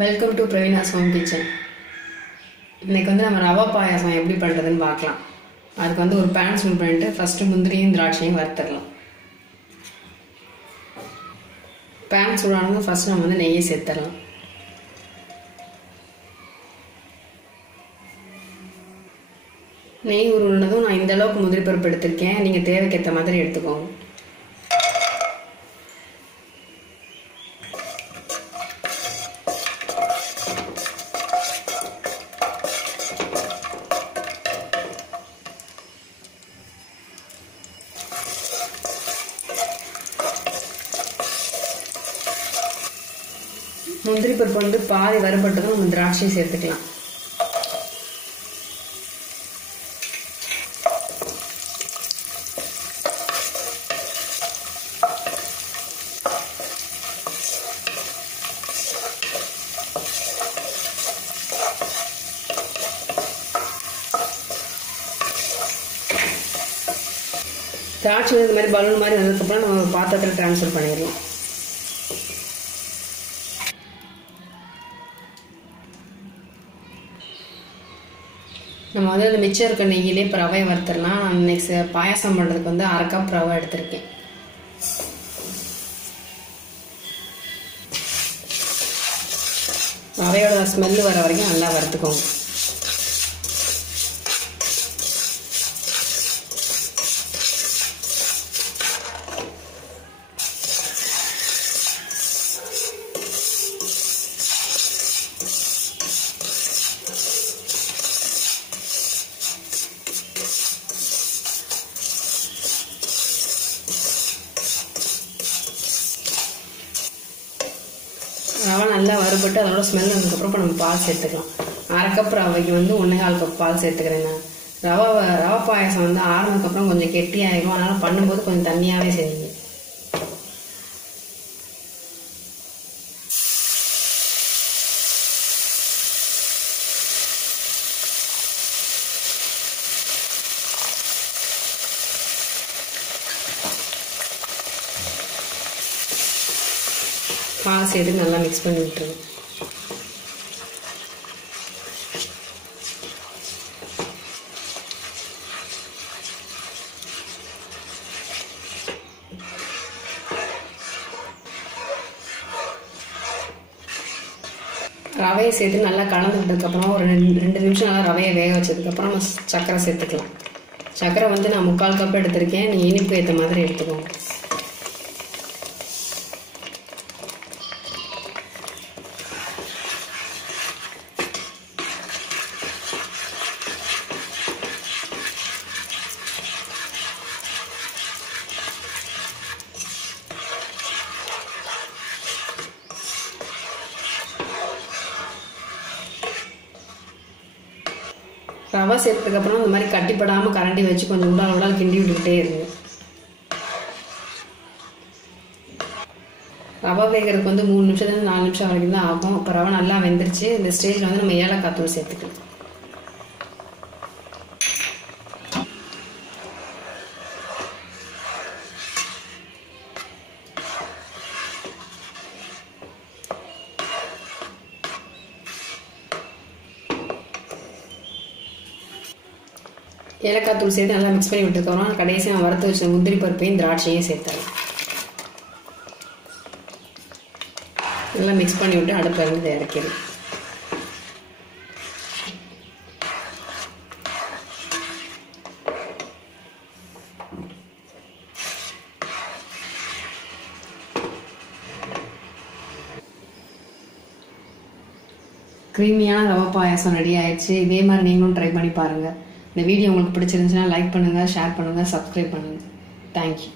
Welcome to Praveena's home kitchen. இன்னைக்கு வந்து நம்ம ரவா பாயாசம் எப்படி பண்ணுறதுன்னு பார்க்கலாம். அதுக்கு வந்து ஒரு பேன் சூடு பண்ணிட்டு ஃபஸ்ட்டு முந்திரியும் திராட்சையும் வறுத்துடலாம். பேன் சூடானதும் ஃபஸ்ட்டு நம்ம வந்து நெய்யை சேர்த்துடலாம். நெய் உருண்டதும் நான் இந்த அளவுக்கு முந்திரி பருப்பு எடுத்திருக்கேன். நீங்கள் தேவைக்கேற்ற மாதிரி எடுத்துக்கோங்க. முந்திரி பருப்பு வந்து பாதி வறுபட்டதும் நம்ம திராட்சையை சேர்த்துக்கலாம். திராட்சை இந்த மாதிரி பலூன் மாதிரி வந்ததுக்கப்புறம் நம்ம பாத்திரத்தில் ட்ரான்ஸ்ஃபர் பண்ணிடலாம். நம்ம வந்து அந்த மிச்சம் இருக்க நெய்யிலே இப்போ ரவையை வறுத்துடலாம். நான் இன்னைக்கு பாயாசம் பண்ணுறதுக்கு வந்து 1/2 கப் ரவை எடுத்திருக்கேன். ரவையோட ஸ்மெல்லு வர வரைக்கும் நல்லா வறுத்துக்கோங்க. ரவை நல்லா வறுபட்டு அதோட ஸ்மெல் வந்ததுக்கப்புறம் இப்போ நம்ம பால் சேர்த்துக்கலாம். 1/2 கப் ரவைக்கு வந்து 1/4 கப் பால் சேர்த்துக்கிறேன் நான். ரவை பாயாசம் வந்து ஆறுனதுக்கப்புறம் கொஞ்சம் கெட்டியாகிடும். அதனால் பண்ணும்போது கொஞ்சம் தண்ணியாகவே செய்யுங்க. பால் சேர்த்து நல்லா மிக்ஸ் பண்ணி விட்டுருங்க. ரவையை சேர்த்து நல்லா கலந்து விட்டதுக்கப்புறம் ஒரு 2 நிமிஷம் நல்லா ரவையை வேக வச்சதுக்கப்புறம் நம்ம சர்க்கரை சேர்த்துக்கலாம். சர்க்கரை வந்து நான் 3/4 கப் எடுத்திருக்கேன். நீங்கள் இனிப்பு ஏற்ற மாதிரி எடுத்துக்கோங்க. ரவை சேர்த்ததுக்கப்புறம் இந்த மாதிரி கட்டிப்படாமல் கரண்டி வச்சு கொஞ்சம் உடால் கிண்டி விட்டுக்கிட்டே இருங்க. ரவை வேகிறதுக்கு வந்து 3 நிமிஷத்துலேருந்து 4 நிமிஷம் வரைக்கும் தான் ஆகும். இப்போ ரவை நல்லா வெந்துருச்சு. இந்த ஸ்டேஜில் வந்து நம்ம ஏலக்காய் தூள் சேர்த்துக்கலாம். ஏலக்காய் தூள் சேர்த்து நல்லா மிக்ஸ் பண்ணி விட்டுருக்கோம். கடைசி நான் வறுத்து வச்ச முந்திரி பருப்பையும் திராட்சையும் சேர்த்தேன். நல்லா மிக்ஸ் பண்ணி விட்டு அடுப்பில் இருந்து இறக்கிடும். கிரீமியான ரவை பாயாசம் ரெடி ஆயிடுச்சு. இதே மாதிரி நீங்களும் ட்ரை பண்ணி பாருங்கள். இந்த வீடியோ உங்களுக்கு பிடிச்சிருந்துச்சுன்னா லைக் பண்ணுங்கள், ஷேர் பண்ணுங்கள், சப்ஸ்கிரைப் பண்ணுங்கள். தேங்க்யூ.